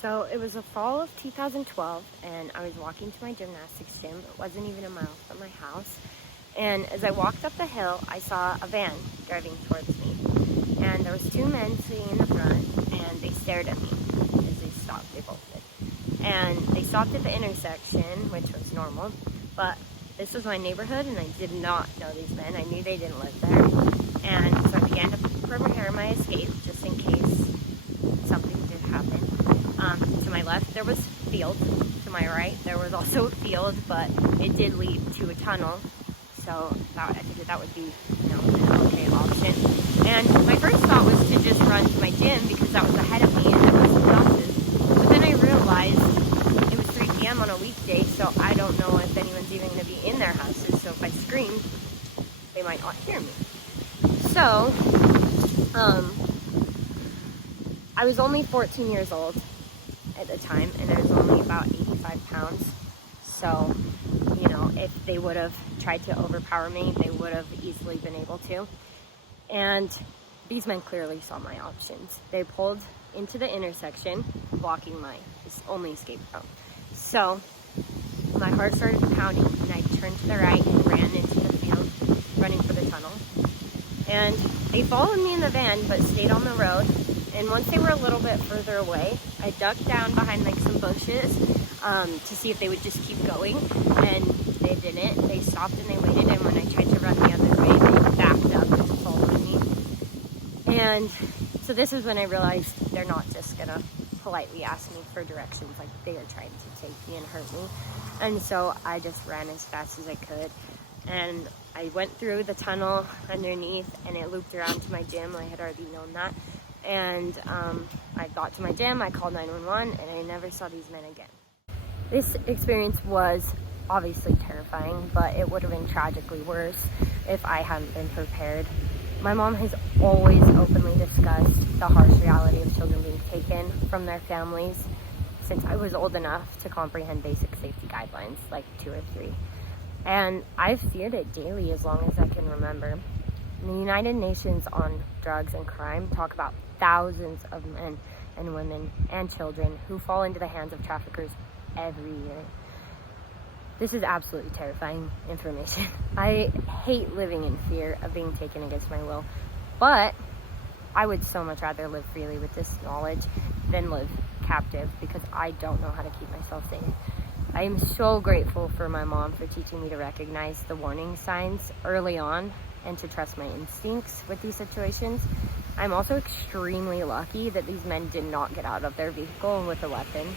So it was the fall of 2012, and I was walking to my gymnastics gym. It wasn't even a mile from my house. And as I walked up the hill, I saw a van driving towards me. And there was two men sitting in the front, and they stared at me as they stopped. They both did. And they stopped at the intersection, which was normal. But this was my neighborhood, and I did not know these men. I knew they didn't live there. And so I began to prepare my escape, just in case something did happen. To my left, there was field. To my right, there was also a field, but it did lead to a tunnel. So I figured that would be, an okay option. And my first thought was to just run to my gym because that was ahead of me and there was some houses. But then I realized it was 3 p.m. on a weekday, so I don't know if anyone's even going to be in their houses. So if I scream, they might not hear me. So, I was only 14 years old at the time, and I was only about 85 pounds. So, if they would have tried to overpower me, they would have easily been able to. And these men clearly saw my options. They pulled into the intersection, blocking my only escape route. So my heart started pounding, and I turned to the right and ran into the field, running for the tunnel. And they followed me in the van, but stayed on the road. And once they were a little bit further away, I ducked down behind some bushes to see if they would just keep going. And they didn't. They stopped and they waited. And when I tried to run the other way, they backed up and followed me. And so this is when I realized they're not just gonna politely ask me for directions, like they are trying to take me and hurt me. And so I just ran as fast as I could. And I went through the tunnel underneath, and it looped around to my gym. I had already known that. And I got to my gym, I called 911, and I never saw these men again. This experience was obviously terrifying, but it would have been tragically worse if I hadn't been prepared. My mom has always openly discussed the harsh reality of children being taken from their families since I was old enough to comprehend basic safety guidelines, like 2 or 3. And I've feared it daily as long as I can remember. The United Nations on Drugs and Crime talk about thousands of men and women and children who fall into the hands of traffickers every year. This is absolutely terrifying information. I hate living in fear of being taken against my will, but I would so much rather live freely with this knowledge than live captive because I don't know how to keep myself safe. I am so grateful for my mom for teaching me to recognize the warning signs early on and to trust my instincts with these situations. I'm also extremely lucky that these men did not get out of their vehicle with a weapon.